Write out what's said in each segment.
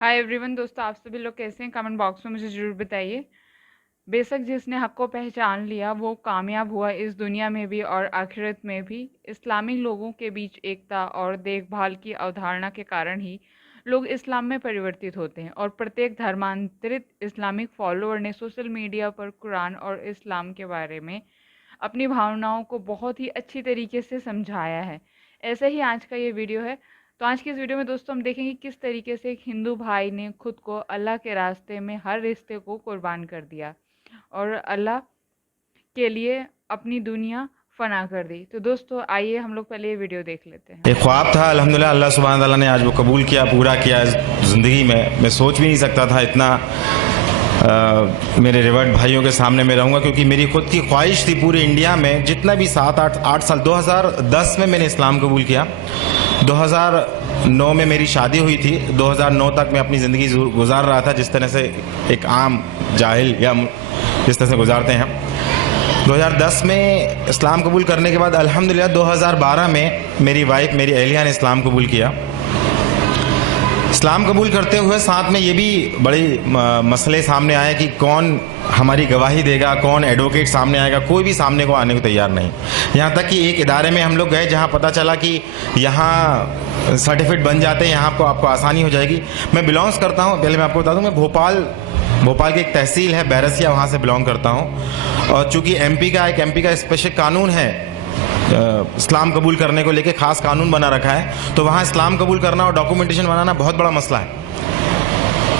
Hi everyone दोस्तों, आप सभी लोग कैसे हैं? कमेंट बॉक्स में मुझे ज़रूर बताइए। बेशक जिसने हक को पहचान लिया वो कामयाब हुआ इस दुनिया में भी और आखिरत में भी। इस्लामी लोगों के बीच एकता और देखभाल की अवधारणा के कारण ही लोग इस्लाम में परिवर्तित होते हैं और प्रत्येक धर्मांतरित इस्लामिक फॉलोअर ने सोशल मीडिया पर कुरान और इस्लाम के बारे में अपनी भावनाओं को बहुत ही अच्छी तरीके से समझाया है। ऐसे ही आज का ये वीडियो है। तो आज की इस वीडियो में दोस्तों हम देखेंगे किस तरीके से एक हिंदू भाई ने खुद को अल्लाह के रास्ते में हर रिश्ते को कुर्बान कर दिया और अल्लाह के लिए अपनी दुनिया फना कर दी। तो दोस्तों आइए हम लोग पहले ये वीडियो देख लेते हैं। एक ख्वाब था, अल्हम्दुलिल्लाह अल्लाह सुब्हान ताला ने आज वो कबूल किया, पूरा किया ज़िंदगी में। मैं सोच भी नहीं सकता था इतना मेरे रिवर्ट भाइयों के सामने मैं रहूँगा, क्योंकि मेरी खुद की ख्वाहिश थी पूरे इंडिया में जितना भी 7-8 साल। 2010 में मैंने इस्लाम कबूल किया, 2009 में मेरी शादी हुई थी, 2009 तक मैं अपनी ज़िंदगी गुजार रहा था जिस तरह से एक आम जाहिल या जिस तरह से गुजारते हैं। 2010 में इस्लाम कबूल करने के बाद अल्हम्दुलिल्लाह 2012 में मेरी वाइफ, मेरी अहलिया ने इस्लाम कबूल किया। इस्लाम कबूल करते हुए साथ में ये भी बड़े मसले सामने आए कि कौन हमारी गवाही देगा, कौन एडवोकेट सामने आएगा। कोई भी सामने को आने को तैयार नहीं। यहाँ तक कि एक इदारे में हम लोग गए जहाँ पता चला कि यहाँ सर्टिफिकेट बन जाते हैं, यहाँ आपको आसानी हो जाएगी। मैं बिलोंग्स करता हूँ, पहले मैं आपको बता दूँ, मैं भोपाल की एक तहसील है बैरसिया, वहाँ से बिलोंग करता हूँ। और चूँकि एमपी का स्पेशल कानून है इस्लाम कबूल करने को लेके, खास कानून बना रखा है, तो वहाँ इस्लाम कबूल करना और डॉक्यूमेंटेशन बनाना बहुत बड़ा मसला है।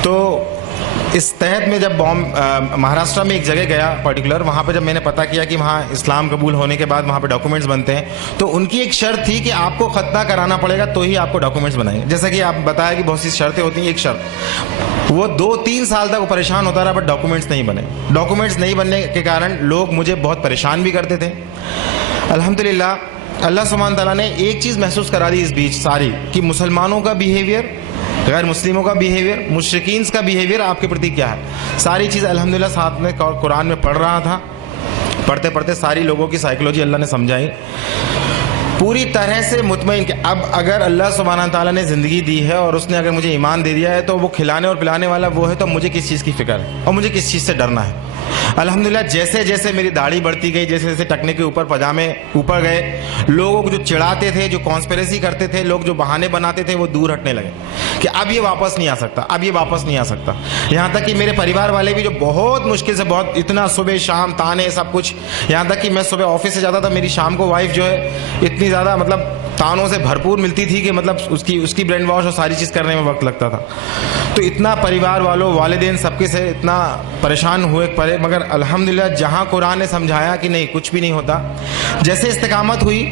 तो इस तहत में जब महाराष्ट्र में एक जगह गया पर्टिकुलर, वहाँ पे जब मैंने पता किया कि वहाँ इस्लाम कबूल होने के बाद वहाँ पे डॉक्यूमेंट्स बनते हैं, तो उनकी एक शर्त थी कि आपको खतना कराना पड़ेगा तो ही आपको डॉक्यूमेंट्स बनाएंगे। जैसा कि आप बताया कि बहुत सी शर्तें होती हैं, एक शर्त वो 2-3 साल तक वो परेशान होता रहा, बट डॉक्यूमेंट्स नहीं बने। डॉक्यूमेंट्स नहीं बनने के कारण लोग मुझे बहुत परेशान भी करते थे। अल्हम्दुलिल्लाह अल्लाह सुब्हान ताला ने एक चीज़ महसूस करा दी इस बीच सारी, कि मुसलमानों का बिहेवियर, गैर मुस्लिमों का बिहेवियर, मुश्रिकीन का बिहेवियर आपके प्रति क्या है। सारी चीज़ अल्हम्दुलिल्लाह साथ में कुरान में पढ़ रहा था। पढ़ते पढ़ते सारी लोगों की साइकोलॉजी अल्लाह ने समझाई, पूरी तरह से मुतमईन कि अब अगर अल्लाह सुब्हान ताला ने ज़िंदगी दी है और उसने अगर मुझे ईमान दे दिया है तो वो खिलाने और पिलाने वाला वो है, तो मुझे किस चीज़ की फ़िक्र है और मुझे किस चीज़ से डरना है। अल्हम्दुलिल्लाह जैसे जैसे मेरी दाढ़ी बढ़ती गई, जैसे जैसे टकने के ऊपर पजामे ऊपर गए, लोगों को जो चिढ़ाते थे, जो कॉन्स्पिरेसी करते थे, लोग जो बहाने बनाते थे, वो दूर हटने लगे कि अब ये वापस नहीं आ सकता, अब ये वापस नहीं आ सकता। यहाँ तक कि मेरे परिवार वाले भी जो बहुत मुश्किल से, बहुत इतना सुबह शाम ताने सब कुछ, यहाँ तक कि मैं सुबह ऑफिस से जाता था, मेरी शाम को वाइफ जो है इतनी ज़्यादा मतलब तानों से भरपूर मिलती थी कि मतलब उसकी ब्रेन वॉश और सारी चीज़ करने में वक्त लगता था। तो इतना परिवार वालों, वालिदैन सबके से इतना परेशान हुए परे, मगर अल्हम्दुलिल्लाह जहाँ कुरान ने समझाया कि नहीं कुछ भी नहीं होता, जैसे इस्तिकामत हुई,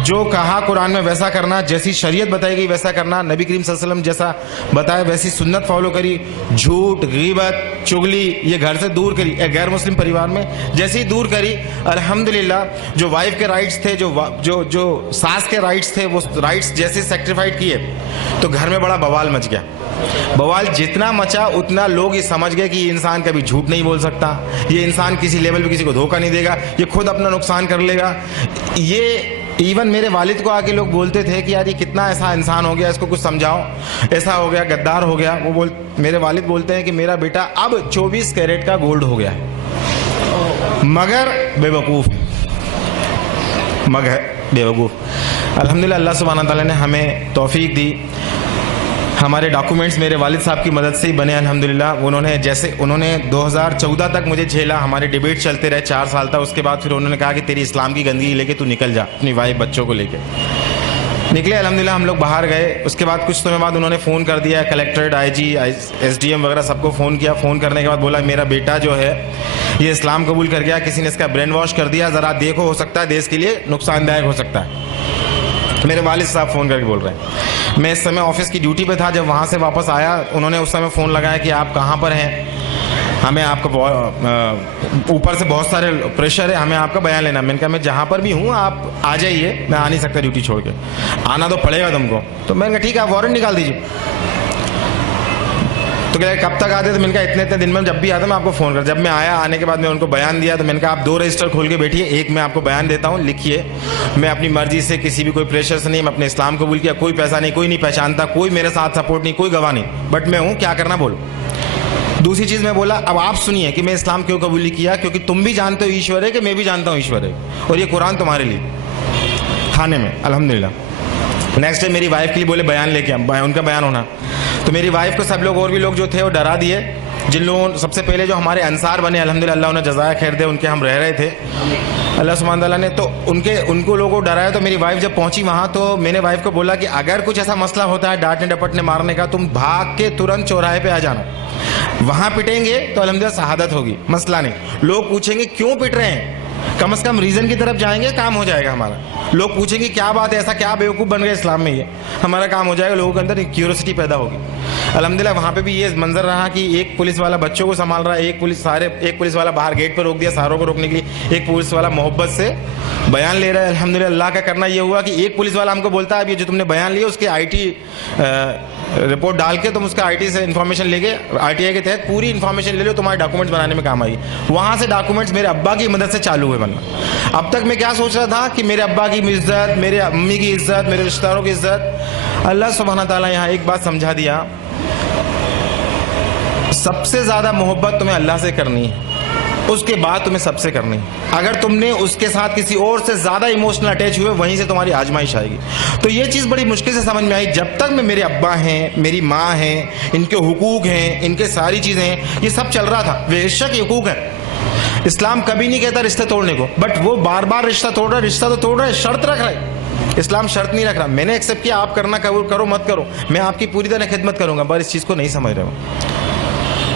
जो कहा कुरान में वैसा करना, जैसी शरीयत बताई गई वैसा करना, नबी करीम सल्लल्लाहु अलैहि वसल्लम जैसा बताया वैसी सुन्नत फॉलो करी, झूठ, गीबत, चुगली ये घर से दूर करी। एक गैर मुस्लिम परिवार में जैसे ही दूर करी, अल्हम्दुलिल्लाह जो वाइफ के राइट्स थे, जो सास के राइट्स थे, वो राइट्स जैसे सेक्रीफाइड किए तो घर में बड़ा बवाल मच गया। बवाल जितना मचा उतना लोग ये समझ गए कि ये इंसान कभी झूठ नहीं बोल सकता, ये इंसान किसी लेवल पे किसी को धोखा नहीं देगा, ये खुद अपना नुकसान कर लेगा। ये इवन मेरे वालिद को आके लोग बोलते थे कि यार ये कितना ऐसा इंसान हो गया, इसको कुछ समझाओ, ऐसा हो गया, गद्दार हो गया। मेरे वालिद बोलते हैं कि मेरा बेटा अब 24 कैरेट का गोल्ड हो गया है, मगर बेवकूफ़। अल्हम्दुलिल्लाह अल्लाह सुब्हान ताला ने हमें तौफीक दी, हमारे डॉक्यूमेंट्स मेरे वालिद साहब की मदद से ही बने अल्हम्दुलिल्लाह। उन्होंने 2014 तक मुझे झेला, हमारे डिबेट चलते रहे 4 साल तक। उसके बाद फिर उन्होंने कहा कि तेरी इस्लाम की गंदगी लेके तू निकल जा, अपनी वाइफ बच्चों को लेके निकले। अल्हम्दुलिल्लाह हम लोग बाहर गए। उसके बाद कुछ समय बाद उन्होंने फ़ोन कर दिया, कलेक्ट्रेट, IG, SDM वगैरह सबको फ़ोन किया। फ़ोन करने के बाद बोला मेरा बेटा जो है ये इस्लाम कबूल कर गया, किसी ने इसका ब्रेन वॉश कर दिया, ज़रा देखो, हो सकता है देश के लिए नुकसानदायक हो सकता है। मेरे वालिद साहब फ़ोन करके बोल रहे हैं। मैं इस समय ऑफिस की ड्यूटी पे था, जब वहाँ से वापस आया उन्होंने उस समय फ़ोन लगाया कि आप कहाँ पर हैं, हमें आपको ऊपर से बहुत सारे प्रेशर है, हमें आपका बयान लेना। मैंने कहा मैं जहाँ पर भी हूँ आप आ जाइए, मैं आ नहीं सकता ड्यूटी छोड़ के, आना तो पड़ेगा तुमको। तो मैंने कहा ठीक है, आप वारंट निकाल दीजिए। तो कह कब तक आते, तो मैंने कहा इतने इतने दिन में जब भी आता मैं आपको फ़ोन कर। जब मैं आया, आने के बाद मैं उनको बयान दिया, तो मैंने कहा आप 2 रजिस्टर खोल के बैठिए, एक मैं आपको बयान देता हूँ, लिखिए। मैं अपनी मर्जी से, किसी भी कोई प्रेशर से नहीं, मैं अपने इस्लाम कबूल किया, कोई पैसा नहीं, कोई नहीं पहचानता, कोई मेरे साथ सपोर्ट नहीं, कोई गवाह नहीं, बट मैं हूँ, क्या करना बोलो। दूसरी चीज़ मैं बोला, अब आप सुनिए कि मैं इस्लाम क्यों कबूल किया, क्योंकि तुम भी जानते हो ईश्वर है, कि मैं भी जानता हूँ ईश्वर है, और ये कुरान तुम्हारे लिए थाने में अल्हम्दुलिल्लाह। नेक्स्ट डे मेरी वाइफ के लिए बोले बयान लेके आ, उनका बयान होना। तो मेरी वाइफ को सब लोग और भी लोग जो थे वो डरा दिए। जिन लोगों, सबसे पहले जो हमारे अंसार बने अल्हम्दुलिल्लाह, अल्लाह उन्हें जज़ाया खैर दे, उनके हम रह रहे थे अल्लाह सुब्हान तआला ने, तो उनको लोगों को डराया। तो मेरी वाइफ जब पहुंची वहाँ, तो मैंने वाइफ को बोला कि अगर कुछ ऐसा मसला होता है डांटने डपटने मारने का, तुम भाग के तुरंत चौराहे पे आ जाना, वहाँ पिटेंगे तो अल्हम्दुलिल्लाह शहादत होगी, मसला नहीं। लोग पूछेंगे क्यों पिट रहे हैं, कम से कम रीज़न की तरफ जाएंगे, काम हो जाएगा हमारा। लोग पूछेंगे क्या बात है, ऐसा क्या बेवकूफ़ बन गए इस्लाम में, ये हमारा काम हो जाएगा, लोगों के अंदर क्यूरियोसिटी पैदा होगी। अल्हम्दुलिल्लाह वहाँ पे भी ये मंजर रहा कि एक पुलिस वाला बच्चों को संभाल रहा है, एक पुलिस वाला बाहर गेट पर रोक दिया सारों को रोकने के लिए, एक पुलिस वाला मोहब्बत से बयान ले रहा है। अल्हम्दुलिल्लाह अल्लाह का करना ये हुआ कि एक पुलिस वाला हमको बोलता है अब ये जो तुमने बयान लिया उसके IT रिपोर्ट डाल के तुम उसका IT से इन्फॉर्मेशन लेके, RTI के तहत पूरी इन्फॉर्मेशन ले लो, तुम्हारे डॉक्यूमेंट्स बनाने में काम आएगी। वहाँ से डॉक्यूमेंट्स मेरे अब्बा की मदद से चालू हुए बनना। अब तक मैं क्या सोच रहा था कि मेरे अब्बा की इज्जत, मेरे अम्मी की इज्जत, मेरे रिश्तेदारों की इज्जत, अल्लाह सुब्हान तआला यहाँ एक बात समझा दिया, सबसे ज़्यादा मोहब्बत तुम्हें अल्लाह से करनी है, उसके बाद तुम्हें सबसे करनी है। अगर तुमने उसके साथ किसी और से ज़्यादा इमोशनल अटैच हुए, वहीं से तुम्हारी आजमाइश आएगी। तो ये चीज़ बड़ी मुश्किल से समझ में आई। जब तक मैं, मेरे अब्बा हैं, मेरी माँ हैं, इनके हुकूक हैं, इनके सारी चीज़ें हैं, ये सब चल रहा था। बेशक ये हुकूक है, इस्लाम कभी नहीं कहता रिश्ते तोड़ने को, बट वो बार बार रिश्ता तोड़ रहा है, रिश्ता तो तोड़ रहा है, शर्त रख रहा है। इस्लाम शर्त नहीं रख रहा। मैंने एक्सेप्ट किया, आप करना करो मत करो, मैं आपकी पूरी तरह खिदमत करूँगा, पर इस चीज़ को नहीं समझ रहे हो।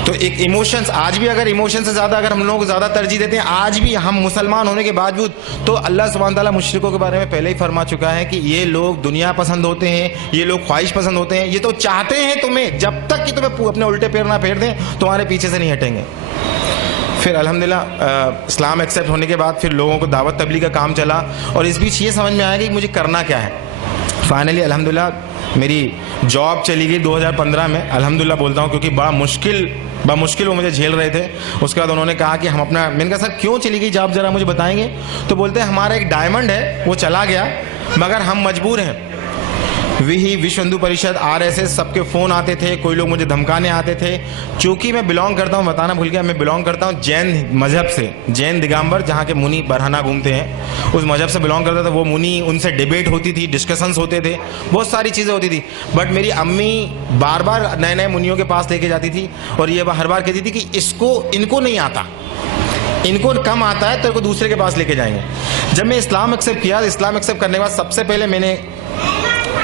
तो एक इमोशंस, आज भी अगर इमोशन से ज़्यादा अगर हम लोग ज़्यादा तरजीह देते हैं, आज भी हम मुसलमान होने के बावजूद, तो अल्लाह सुब्हान तआला मुशरिकों के बारे में पहले ही फरमा चुका है कि ये लोग दुनिया पसंद होते हैं, ये लोग ख्वाहिश पसंद होते हैं, ये तो चाहते हैं तुम्हें, जब तक कि तुम्हें अपने उल्टे पैर ना फेर दें तुम्हारे पीछे से नहीं हटेंगे। फिर अल्हम्दुलिल्लाह इस्लाम एक्सेप्ट होने के बाद फिर लोगों को दावत तबलीग का काम चला, और इस बीच ये समझ में आया कि मुझे करना क्या है। फाइनली अल्हम्दुलिल्लाह मेरी जॉब चली गई 2015 में, अल्हम्दुलिल्लाह बोलता हूँ, क्योंकि बड़ा मुश्किल वो मुझे झेल रहे थे। उसके बाद उन्होंने कहा कि हम अपना, मैंने कहा सर क्यों चली गई जॉब, ज़रा मुझे बताएंगे। तो बोलते हैं हमारा एक डायमंड है वो चला गया, मगर हम मजबूर हैं। विश्व हिंदू परिषद, RSS, सबके फ़ोन आते थे, कोई लोग मुझे धमकाने आते थे। चूँकि मैं बिलोंग करता हूँ, बताना भूल गया, मैं बिलोंग करता हूँ जैन मज़हब से, जैन दिगंबर, जहाँ के मुनि बरहाना घूमते हैं, उस मज़हब से बिलोंग करता था। वो मुनि, उनसे डिबेट होती थी, डिस्कशंस होते थे, बहुत सारी चीज़ें होती थी। बट मेरी अम्मी बार बार नए नए मुनियों के पास लेके जाती थी, और ये हर बार कहती थी कि इनको नहीं आता, इनको कम आता है, तेरे को दूसरे के पास लेके जाएंगे। जब मैं इस्लाम एक्सेप्ट किया, इस्लाम एक्सेप्ट करने के बाद सबसे पहले मैंने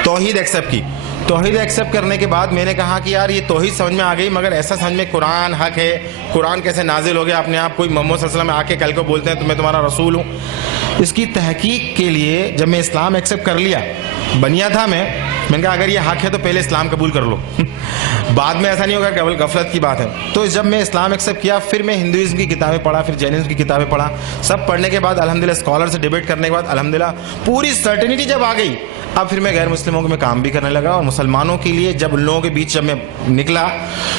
तौहीद एक्सेप्ट की। तौहीद एक्सेप्ट करने के बाद मैंने कहा कि यार ये तौहीद समझ में आ गई, मगर ऐसा समझ में कुरान हक है, कुरान कैसे नाजिल हो गया अपने आप, कोई मोहम्मद सल्लल्लाहु अलैहि वसल्लम आके कल को बोलते हैं तो मैं तुम्हारा रसूल हूँ। इसकी तहकीक के लिए जब मैं इस्लाम एक्सेप्ट कर लिया, बनिया था मैंने कहा अगर ये हक है तो पहले इस्लाम कबूल कर लो बाद में ऐसा नहीं होगा, केवल गफलत की बात है। तो जब मैं इस्लाम एक्सेप्ट किया, फिर मैं हिंदुइज्म की किताबें पढ़ा, फिर जैनिज्म की किताबें पढ़ा। सब पढ़ने के बाद अल्हम्दुलिल्लाह स्कॉलर से डिबेट करने के बाद अल्हम्दुलिल्लाह पूरी सर्टेनिटी जब आ गई, अब फिर मैं गैर मुस्लिमों में काम भी करने लगा। और मुसलमानों के लिए जब उन लोगों के बीच जब मैं निकला,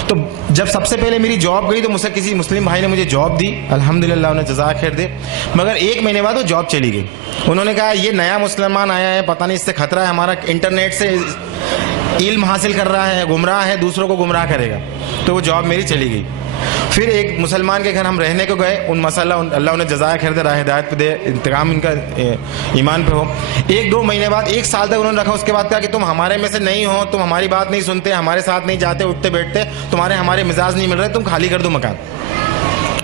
तो जब सबसे पहले मेरी जॉब गई तो मुझसे किसी मुस्लिम भाई ने मुझे जॉब दी, अल्हम्दुलिल्लाह उन्हें जज़ा खैर दे। मगर 1 महीने बाद वो जॉब चली गई। उन्होंने कहा ये नया मुसलमान आया है, पता नहीं इससे खतरा है, हमारा इंटरनेट से इल्म हासिल कर रहा है, गुमराह है, दूसरों को गुमराह करेगा। तो वो जॉब मेरी चली गई। फिर एक मुसलमान के घर हम रहने को गए, उन मसला अल्लाह उन्हें जज़ाया खैर दे, राह हिदायत पे दे, इंतकाम इनका ईमान पे हो। 1-2 महीने बाद, 1 साल तक उन्होंने रखा। उसके बाद कहा कि तुम हमारे में से नहीं हो, तुम हमारी बात नहीं सुनते, हमारे साथ नहीं जाते, उठते बैठते, तुम्हारे हमारे मिजाज नहीं मिल रहे, तुम खाली कर दो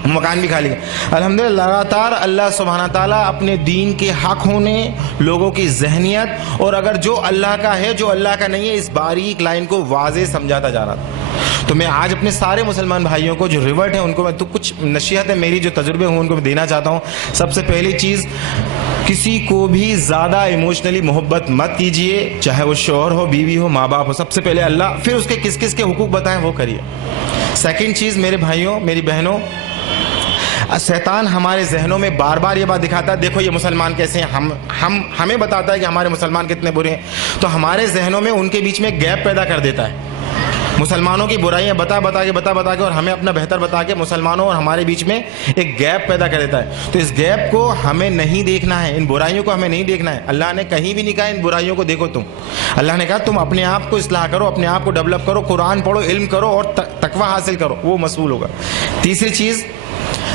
मकान भी खाली। अल्हम्दुलिल्लाह लगातार अल्लाह सुब्हाना ताला अपने दीन के हक होने, लोगों की जहनियत, और अगर जो अल्लाह का है जो अल्लाह का नहीं है, इस बारीक लाइन को वाज़े समझाता जा रहा था। तो मैं आज अपने सारे मुसलमान भाइयों को जो रिवर्ट है उनको मैं तो कुछ नसीहत है मेरी, जो तजुर्बे हूँ उनको मैं देना चाहता हूँ। सबसे पहली चीज़, किसी को भी ज़्यादा इमोशनली मोहब्बत मत कीजिए, चाहे वो शौहर हो, बीवी हो, माँ बाप हो। सबसे पहले अल्लाह, फिर उसके किस किस के हुकूक बताएं वो करिए। सेकेंड चीज़, मेरे भाइयों मेरी बहनों, शैतान हमारे जहनों में बार बार ये बात दिखाता है, देखो ये मुसलमान कैसे हैं, हमें बताता है कि हमारे मुसलमान कितने बुरे हैं, तो हमारे जहनों में उनके बीच में गैप पैदा कर देता है। मुसलमानों की बुराइयां बता बता के और हमें अपना बेहतर बता के मुसलमानों और हमारे बीच में एक गैप पैदा कर देता है। तो इस गैप को हमें नहीं देखना है, इन बुराइयों को हमें नहीं देखना है। अल्लाह ने कहीं भी नहीं कहा इन बुराइयों को देखो तुम। अल्लाह ने कहा तुम अपने आप को इस्लाह करो, अपने आप को डेवलप करो, कुरान पढ़ो, इल्म करो और तकवा हासिल करो, वो मसूल होगा। तीसरी चीज़,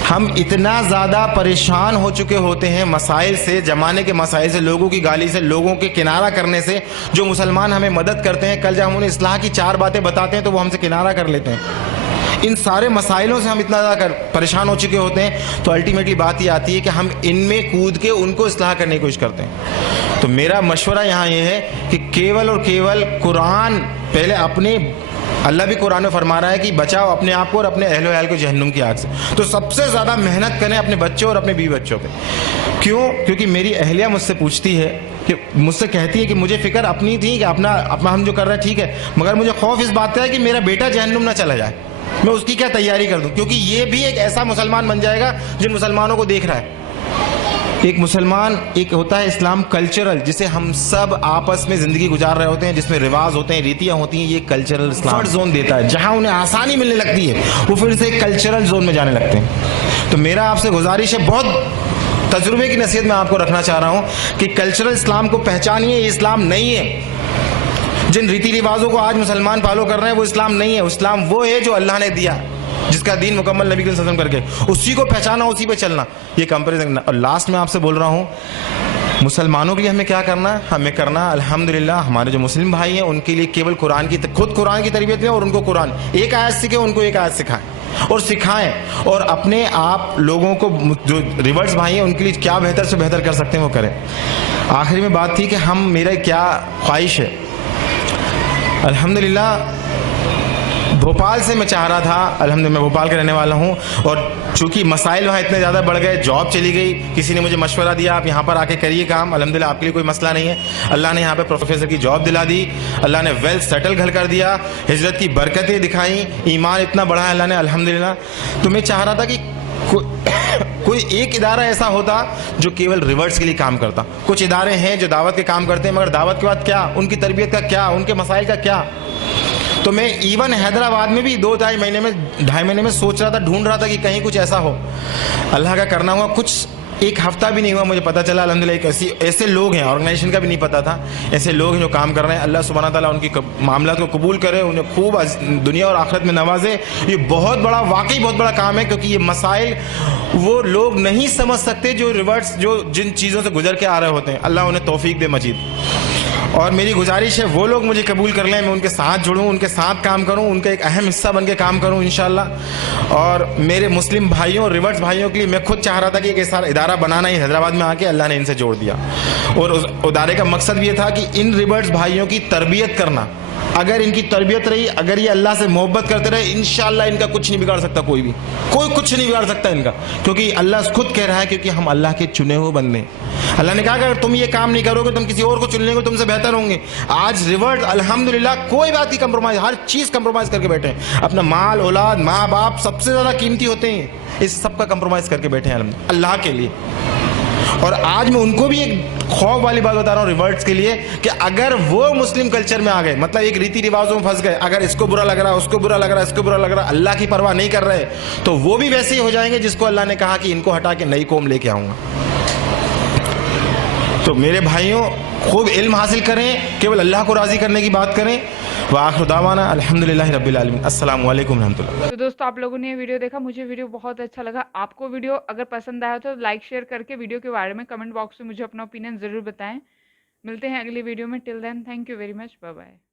हम इतना ज़्यादा परेशान हो चुके होते हैं मसाइल से, ज़माने के मसाइल से, लोगों की गाली से, लोगों के किनारा करने से। जो मुसलमान हमें मदद करते हैं, कल जब हम उन्हें इस्लाह की 4 बातें बताते हैं तो वो हमसे किनारा कर लेते हैं। इन सारे मसाइलों से हम इतना ज़्यादा परेशान हो चुके होते हैं, तो अल्टीमेटली बात ये आती है कि हम इनमें कूद के उनको इस्लाह करने की कोशिश करते हैं। तो मेरा मशवरा यहाँ ये है कि केवल और केवल कुरान पहले अपने, अल्लाह भी कुरान में फरमा रहा है कि बचाओ अपने आप को और अपने अहलो अहल को जहन्नुम की आग से। तो सबसे ज़्यादा मेहनत करें अपने बच्चों और अपने बीवी बच्चों पे। क्यों? क्योंकि मेरी अहलिया मुझसे पूछती है कि, मुझसे कहती है कि मुझे फ़िक्र अपनी थी कि अपना हम जो कर रहे हैं ठीक है, मगर मुझे खौफ इस बात का है कि मेरा बेटा जहन्नुम ना चला जाए, मैं उसकी क्या तैयारी कर दूँ, क्योंकि ये भी एक ऐसा मुसलमान बन जाएगा जिन मुसलमानों को देख रहा है। एक मुसलमान, एक होता है इस्लाम कल्चरल, जिसे हम सब आपस में ज़िंदगी गुजार रहे होते हैं, जिसमें रिवाज होते हैं, रीतियाँ होती हैं। ये कल्चरल इस्लाम जोन देता है, जहाँ उन्हें आसानी मिलने लगती है वो फिर से एक कल्चरल जोन में जाने लगते हैं। तो मेरा आपसे गुजारिश है, बहुत तजुर्बे की नसीहत मैं आपको रखना चाह रहा हूँ कि कल्चरल इस्लाम को पहचानिए। ये इस्लाम नहीं है। जिन रीति रिवाजों को आज मुसलमान फॉलो कर रहे हैं वो इस्लाम नहीं है। इस्लाम वो है जो अल्लाह ने दिया, जिसका दीन मुकम्मल नबी सल्लल्लाहु अलैहि वसल्लम करके, उसी को पहचाना, उसी पे चलना, ये कंपैरिजन। और लास्ट में आपसे बोल रहा हूँ, मुसलमानों के लिए हमें क्या करना है? हमें करना अल्हम्दुलिल्लाह, हमारे जो मुस्लिम भाई हैं उनके लिए केवल कुरान की, खुद कुरान की तरबियत लें और उनको कुरान एक आयत सीखें, उनको एक आयत सिखाएं और सिखाएं, और अपने आप लोगों को, जो रिवर्स भाई हैं उनके लिए क्या बेहतर से बेहतर कर सकते हैं वो करें। आखिरी में बात थी कि हम, मेरा क्या ख्वाहिश है, अल्हम्दुलिल्लाह भोपाल से मैं चाह रहा था, अल्हम्दुलिल्लाह मैं भोपाल का रहने वाला हूँ, और चूंकि मसाइल वहाँ इतने ज़्यादा बढ़ गए, जॉब चली गई, किसी ने मुझे मशवरा दिया आप यहाँ पर आके करिए काम, अल्हम्दुलिल्लाह आपके लिए कोई मसला नहीं है। अल्लाह ने यहाँ पे प्रोफेसर की जॉब दिला दी, अल्लाह ने वेल सेटल घर कर दिया, हिजरत की बरकतें दिखाई, ईमान इतना बढ़ा है अल्लाह ने, अल्हम्दुलिल्लाह। तो मैं चाह रहा था कि कोई एक इदारा ऐसा होता जो केवल रिवर्स के लिए काम करता। कुछ इदारे हैं जो दावत के काम करते हैं, मगर दावत के बाद क्या, उनकी तरबियत का क्या, उनके मसाइल का क्या। तो मैं इवन हैदराबाद में भी 2-2.5 महीने में सोच रहा था, ढूंढ रहा था कि कहीं कुछ ऐसा हो। अल्लाह का करना हुआ, कुछ एक हफ्ता भी नहीं हुआ मुझे पता चला अल्हम्दुलिल्लाह एक ऐसे लोग हैं, ऑर्गेनाइजेशन का भी नहीं पता था, ऐसे लोग हैं जो काम कर रहे हैं। अल्लाह सुब्हाना ताला उनकी मामलात को कबूल करे, उन्हें खूब दुनिया और आखिरत में नवाजे। ये बहुत बड़ा, वाकई बहुत बड़ा काम है, क्योंकि ये मसाइल वो लोग नहीं समझ सकते जो रिवर्स, जो जिन चीज़ों से गुजर के आ रहे होते हैं। अल्लाह उन्हें तौफीक दे मजीद। और मेरी गुजारिश है वो लोग मुझे कबूल कर लें, मैं उनके साथ जुड़ूं, उनके साथ काम करूं, उनका एक अहम हिस्सा बन के काम करूं इंशाल्लाह। और मेरे मुस्लिम भाइयों, रिवर्स भाइयों के लिए मैं खुद चाह रहा था कि एक ऐसा इदारा बनाना ही हैदराबाद में आके, अल्लाह ने इनसे जोड़ दिया। और उस इदारे का मकसद भी ये था कि इन रिवर्स भाइयों की तरबियत करना। अगर इनकी तरबियत रही, अगर ये अल्लाह से मोहब्बत करते रहे, इंशाल्लाह इनका कुछ नहीं बिगाड़ सकता, कोई भी, कोई कुछ नहीं बिगाड़ सकता इनका, क्योंकि अल्लाह खुद कह रहा है, क्योंकि हम अल्लाह के चुने हुए बंदे हैं। अल्लाह ने कहा कि अगर तुम ये काम नहीं करोगे, तुम किसी और को चुन लेंगे, तुमसे बेहतर होंगे। आज रिवर्स अल्हम्दुलिल्लाह कोई बात की कंप्रोमाइज, हर चीज़ कंप्रोमाइज करके बैठे हैं। अपना माल, औलाद, माँ बाप सबसे ज़्यादा कीमती होते हैं, इस सब का कंप्रोमाइज करके बैठे हैं अल्लाह के लिए। और आज मैं उनको भी एक खौफ वाली बात बता रहा हूँ रिवर्ट्स के लिए, कि अगर वो मुस्लिम कल्चर में आ गए, मतलब एक रीति रिवाजों में फंस गए, अगर इसको बुरा लग रहा है, उसको बुरा लग रहा है, इसको बुरा लग रहा है, अल्लाह की परवाह नहीं कर रहे, तो वो भी वैसे ही हो जाएंगे जिसको अल्लाह ने कहा कि इनको हटा के नई कौम लेके आऊँगा। तो मेरे भाइयों, खूब इल्म हासिल करें, केवल अल्लाह को राज़ी करने की बात करें। व आखिर दावाना अल्हम्दुलिल्लाहि रब्बिल आलमीन। अस्सलामु अलैकुम रहमतुल्लाह। तो दोस्तों, आप लोगों ने ये वीडियो देखा, मुझे वीडियो बहुत अच्छा लगा। आपको वीडियो अगर पसंद आया तो लाइक शेयर करके वीडियो के बारे में कमेंट बॉक्स में मुझे अपना ओपिनियन ज़रूर बताएं। मिलते हैं अगली वीडियो में। Till then, thank you very much, bye bye.